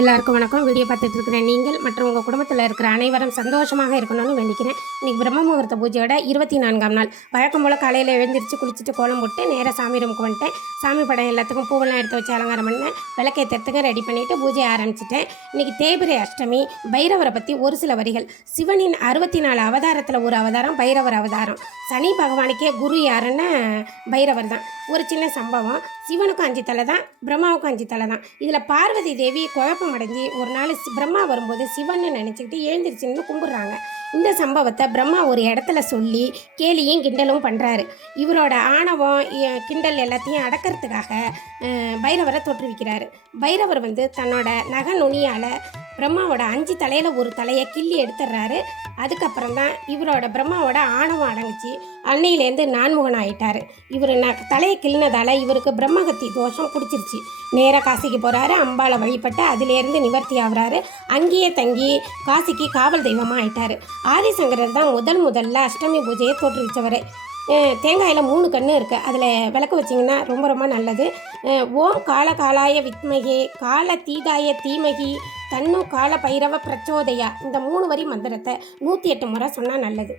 எல்லாருக்கும் வணக்கம். வீடியோ பார்த்துட்டு இருக்கிற நீங்கள் மற்றும் உங்கள் குடும்பத்தில் இருக்கிற அனைவரும் சந்தோஷமாக இருக்கணும்னு வேண்டிக்கிறேன். இன்னைக்கு பிரம்ம முகூர்த்த பூஜையோட இருபத்தி நான்காம் நாள். வழக்கம் போல் காலையில் எழுந்திரிச்சு குளிச்சுட்டு கோலம் போட்டு நேராக சாமி ரூமுக்கு வந்துட்டேன். சாமி படம் எல்லாத்துக்கும் பூவெல்லாம் எடுத்து வச்சு அலங்காரம் பண்ணேன். விளக்கேற்றத்துக்கு ரெடி பண்ணிவிட்டு பூஜையை ஆரம்பிச்சிட்டேன். இன்னைக்கு தேய்பிரை அஷ்டமி. பைரவரை பற்றி ஒரு சில வரிகள். சிவனின் அறுபத்தி நாலு அவதாரத்தில் ஒரு அவதாரம் பைரவர் அவதாரம். சனி பகவானுக்கே குரு யாருன்னா பைரவர் தான். ஒரு சின்ன சம்பவம். சிவனுக்கும் அஞ்சு தலை தான் பிரம்மாவுக்கும் அஞ்சு தலை தான். இதில் பார்வதி தேவி குழப்பம் அடைஞ்சி ஒரு நாள் பிரம்மா வரும்போது சிவன்னு நினச்சிக்கிட்டு எழுந்திருச்சுன்னு கும்பிட்றாங்க. இந்த சம்பவத்தை பிரம்மா ஒரு இடத்துல சொல்லி கேலியும் கிண்டலும் பண்ணுறாரு இவரோட ஆணவம் கிண்டல் எல்லாத்தையும் அடக்கிறதுக்காக பைரவரை தோற்றுவிக்கிறாரு. பைரவர் வந்து தன்னோட நகை நுனியால் பிரம்மாவோட அஞ்சு தலையில் ஒரு தலையை கிள்ளி எடுத்துடுறாரு. அதுக்கப்புறம் தான் இவரோட பிரம்மாவோட ஆணவம் அடங்குச்சு. அன்னையிலேருந்து நான்முகன் ஆயிட்டாரு. இவர் ந தலையை கிள்ளினதால் இவருக்கு பிரம்மகத்தி தோஷம் பிடிச்சிருச்சு. நேராக காசிக்கு போகிறாரு அம்பாவை வழிபட்டு அதிலேருந்து நிவர்த்தி ஆகுறாரு. அங்கேயே தங்கி காசிக்கு காவல் தெய்வமாக ஆயிட்டார். ஆதிசங்கரர் தான் முதல் முதல்ல அஷ்டமி பூஜையை தோற்றுவிச்சவர். தேங்காயில் மூணு கன்று இருக்குது அதில் விளக்கு வச்சிங்கன்னா ரொம்ப ரொம்ப நல்லது. ஓம் கால காலாய வித்மகே கால தீகாய தீமகி தன்னு கால பைரவ பிரச்சோதயா. இந்த மூணு வரி மந்திரத்தை நூற்றி எட்டு முறை சொன்னால் நல்லது.